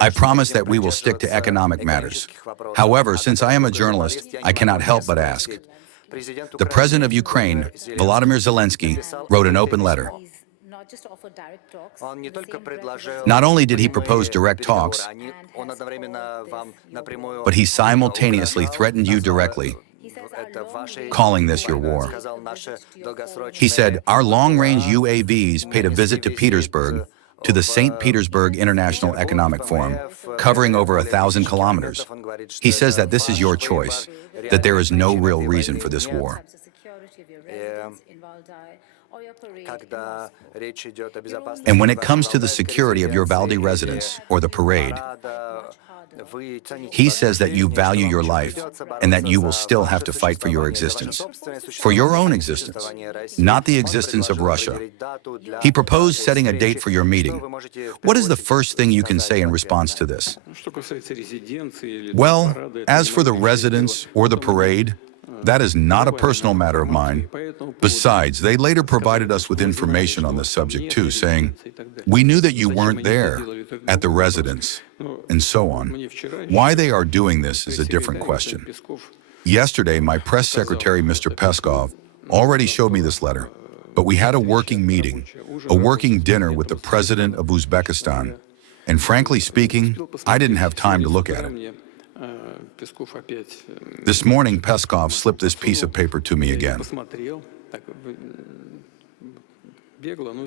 I promise that we will stick to economic matters. However, since I am a journalist, I cannot help but ask. The President of Ukraine, Volodymyr Zelensky, wrote an open letter. Not only did he propose direct talks, but he simultaneously threatened you directly, calling this your war. He said, our long-range UAVs paid a visit to Petersburg, to the St. Petersburg International Economic Forum, covering over 1,000 kilometers. He says that this is your choice, that there is no real reason for this war. And when it comes to the security of your Valdy residence or the parade, he says that you value your life and that you will still have to fight for your existence, for your own existence, not the existence of Russia. He proposed setting a date for your meeting. What is the first thing you can say in response to this? Well, as for the residence or the parade, that is not a personal matter of mine. Besides, they later provided us with information on the subject too, saying, we knew that you weren't there at the residence, and so on. Why they are doing this is a different question. Yesterday, my press secretary, Mr. Peskov, already showed me this letter, but we had a working meeting, a working dinner with the president of Uzbekistan, and frankly speaking, I didn't have time to look at it. This morning, Peskov slipped this piece of paper to me again.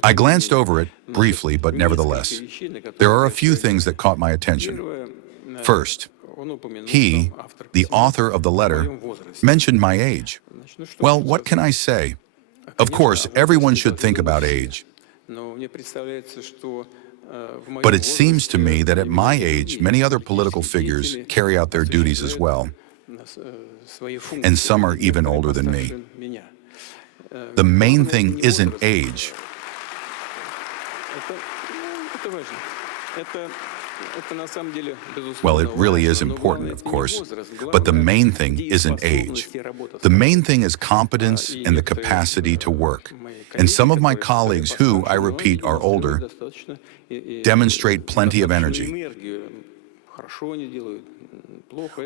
I glanced over it briefly, but nevertheless, there are a few things that caught my attention. First, he, the author of the letter, mentioned my age. Well, what can I say? Of course, everyone should think about age. But it seems to me that at my age, many other political figures carry out their duties as well. And some are even older than me. The main thing isn't age. Well, it really is important, of course, but the main thing isn't age. The main thing is competence and the capacity to work. And some of my colleagues who, I repeat, are older, demonstrate plenty of energy.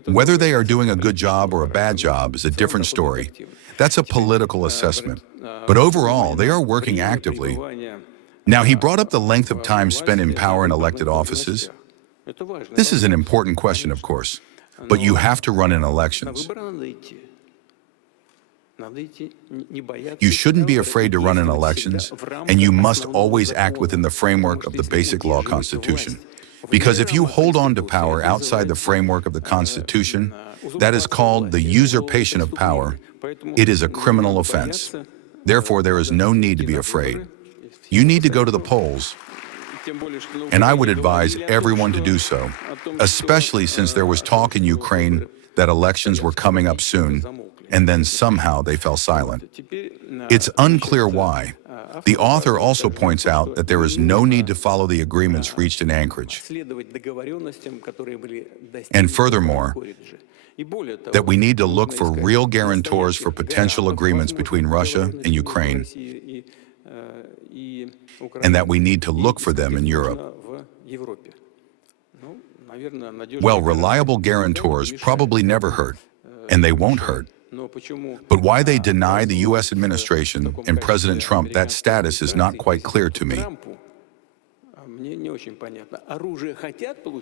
Whether they are doing a good job or a bad job is a different story. That's a political assessment. But overall, they are working actively. Now, he brought up the length of time spent in power in elected offices. This is an important question, of course, but you have to run in elections. You shouldn't be afraid to run in elections, and you must always act within the framework of the basic law constitution. Because if you hold on to power outside the framework of the Constitution, that is called the usurpation of power. It is a criminal offense. Therefore, there is no need to be afraid. You need to go to the polls, and I would advise everyone to do so, especially since there was talk in Ukraine that elections were coming up soon, and then somehow they fell silent. It's unclear why. The author also points out that there is no need to follow the agreements reached in Anchorage. And furthermore, that we need to look for real guarantors for potential agreements between Russia and Ukraine, and that we need to look for them in Europe. Well, reliable guarantors probably never hurt, and they won't hurt. But why they deny the U.S. administration and President Trump that status is not quite clear to me.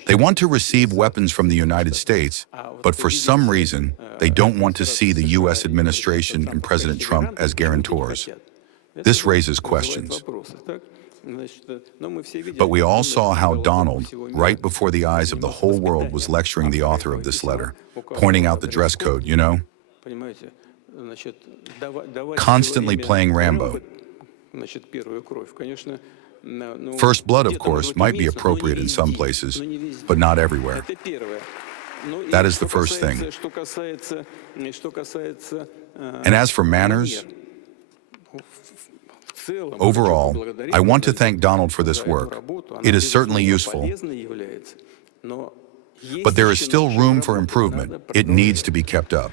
They want to receive weapons from the United States, but for some reason, they don't want to see the U.S. administration and President Trump as guarantors. This raises questions. But we all saw how Donald, right before the eyes of the whole world, was lecturing the author of this letter, pointing out the dress code, you know? Constantly playing Rambo. First blood, of course, might be appropriate in some places, but not everywhere. That is the first thing. And as for manners, overall, I want to thank Donald for this work. It is certainly useful, but there is still room for improvement. It needs to be kept up.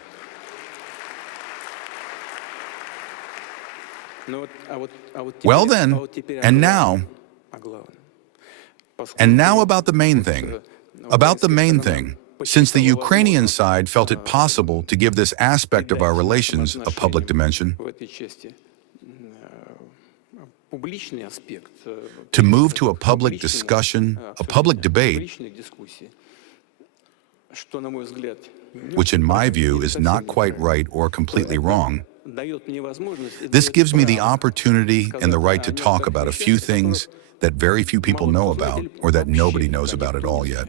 Well then, and now, And now about the main thing. About the main thing. Since the Ukrainian side felt it possible to give this aspect of our relations a public dimension, to move to a public discussion, a public debate, which in my view is not quite right or completely wrong, this gives me the opportunity and the right to talk about a few things that very few people know about or that nobody knows about at all yet.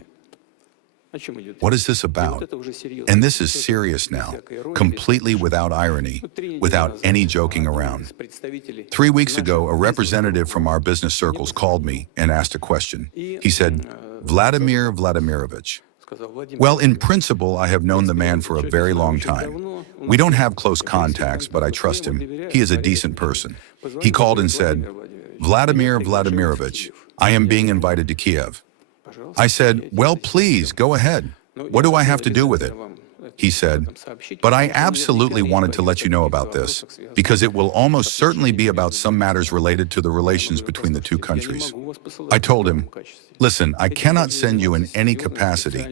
What is this about? And this is serious now, completely without irony, without any joking around. 3 weeks ago, a representative from our business circles called me and asked a question. He said, "Vladimir Vladimirovich." Well, in principle, I have known the man for a very long time. We don't have close contacts, but I trust him. He is a decent person. He called and said, "Vladimir Vladimirovich, I am being invited to Kiev." I said, "Well, please, go ahead. What do I have to do with it?" He said, "But I absolutely wanted to let you know about this, because it will almost certainly be about some matters related to the relations between the two countries." I told him, "Listen, I cannot send you in any capacity.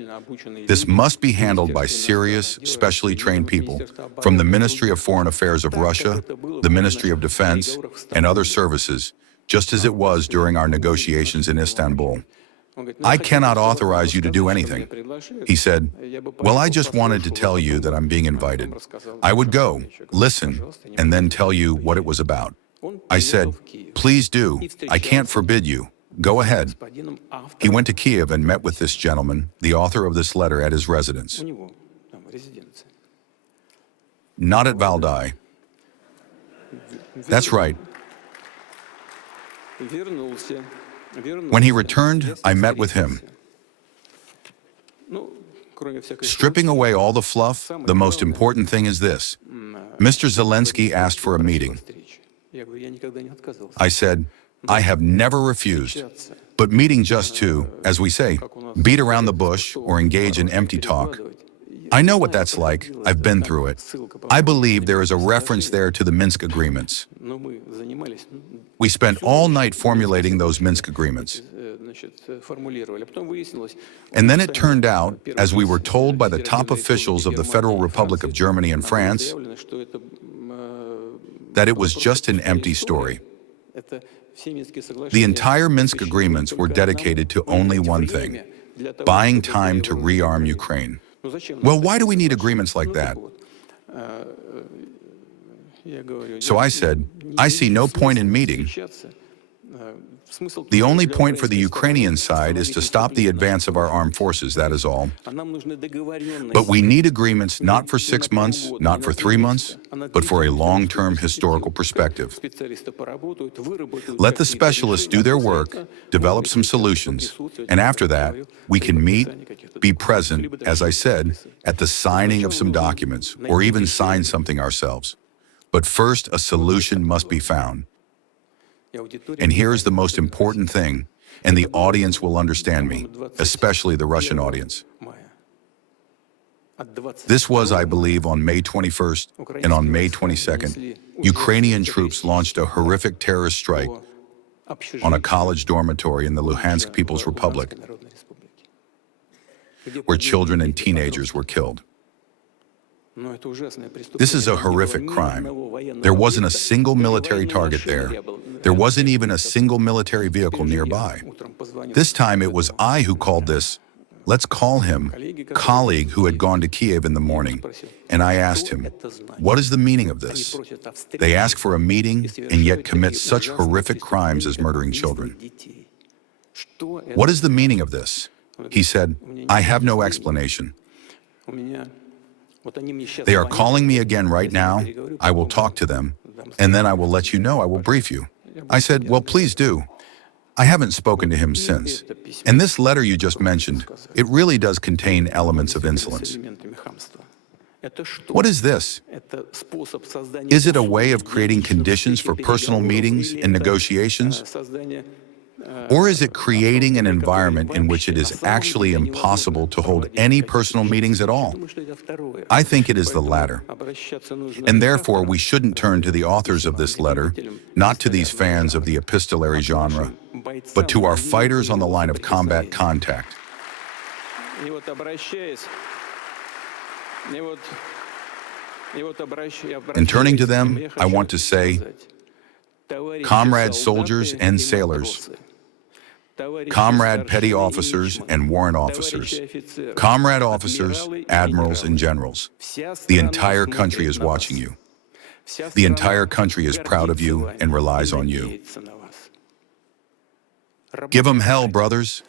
This must be handled by serious, specially trained people from the Ministry of Foreign Affairs of Russia, the Ministry of Defense, and other services, just as it was during our negotiations in Istanbul. I cannot authorize you to do anything." He said, "Well, I just wanted to tell you that I'm being invited. I would go, listen, and then tell you what it was about." I said, "Please do. I can't forbid you. Go ahead." He went to Kiev and met with this gentleman, the author of this letter, at his residence. Not at Valdai. That's right. When he returned, I met with him. Stripping away all the fluff, the most important thing is this. Mr. Zelensky asked for a meeting. I said, "I have never refused, but meeting just to, as we say, beat around the bush or engage in empty talk. I know what that's like. I've been through it. I believe there is a reference there to the Minsk Agreements. We spent all night formulating those Minsk Agreements. And then it turned out, as we were told by the top officials of the Federal Republic of Germany and France, that it was just an empty story. The entire Minsk Agreements were dedicated to only one thing, buying time to rearm Ukraine. Well, why do we need agreements like that?" So I said, "I see no point in meeting. The only point for the Ukrainian side is to stop the advance of our armed forces, that is all. But we need agreements not for 6 months, not for 3 months, but for a long-term historical perspective. Let the specialists do their work, develop some solutions, and after that, we can meet, be present, as I said, at the signing of some documents, or even sign something ourselves. But first, a solution must be found. And here is the most important thing, and the audience will understand me, especially the Russian audience. This was, I believe, on May 21st, and on May 22nd, Ukrainian troops launched a horrific terrorist strike on a college dormitory in the Luhansk People's Republic, where children and teenagers were killed. This is a horrific crime. There wasn't a single military target there. There wasn't even a single military vehicle nearby. This time it was I who called this, let's call him, colleague who had gone to Kiev in the morning, and I asked him, "What is the meaning of this? They ask for a meeting and yet commit such horrific crimes as murdering children. What is the meaning of this?" He said, "I have no explanation. They are calling me again right now. I will talk to them, and then I will let you know. I will brief you." I said, "Well, please do." I haven't spoken to him since. And this letter you just mentioned, it really does contain elements of insolence. What is this? Is it a way of creating conditions for personal meetings and negotiations? Or is it creating an environment in which it is actually impossible to hold any personal meetings at all? I think it is the latter. And therefore, we shouldn't turn to the authors of this letter, not to these fans of the epistolary genre, but to our fighters on the line of combat contact. And turning to them, I want to say, comrade soldiers and sailors, comrade petty officers and warrant officers, comrade officers, admirals and generals, the entire country is watching you. The entire country is proud of you and relies on you. Give them hell, brothers.